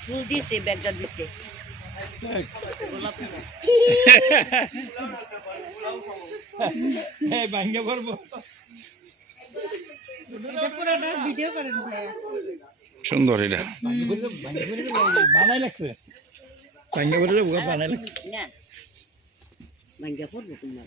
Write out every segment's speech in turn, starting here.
ফুল দিচ্ছে ব্যাগটা দিতে ভাঙ্গে পড়ব ভিডিও করেন সুন্দর এটা। বানাই লাগছে। ভাঙ্গে বানাই লাগছে। না। ভাঙ্গা পড়ব তোমার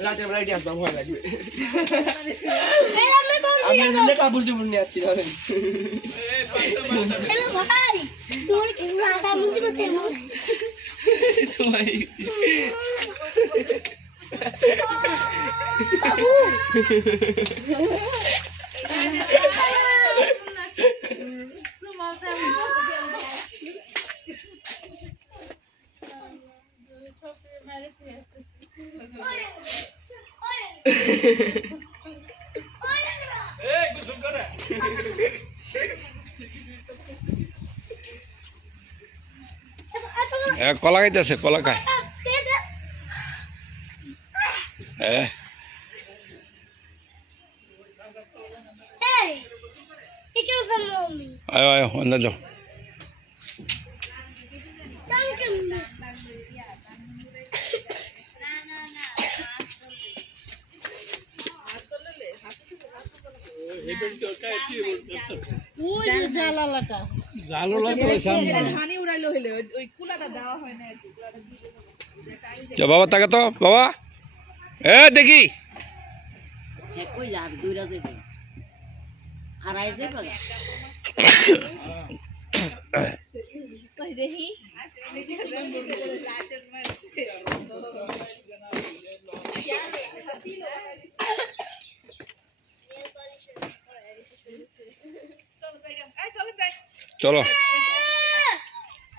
রাতের বেলা এটি আসলাম ভয় লাগবে। আমি এজন্য কাপড় চোপড় নিয়ে আসছি ধরেন। তোমার কলা খাইতেছে কলা খায়। কেউ আয় আয় অন্দর যাও। বাবা তাকে তো বাবা। এ দেখি। হ্যাঁ দেখি? 走了。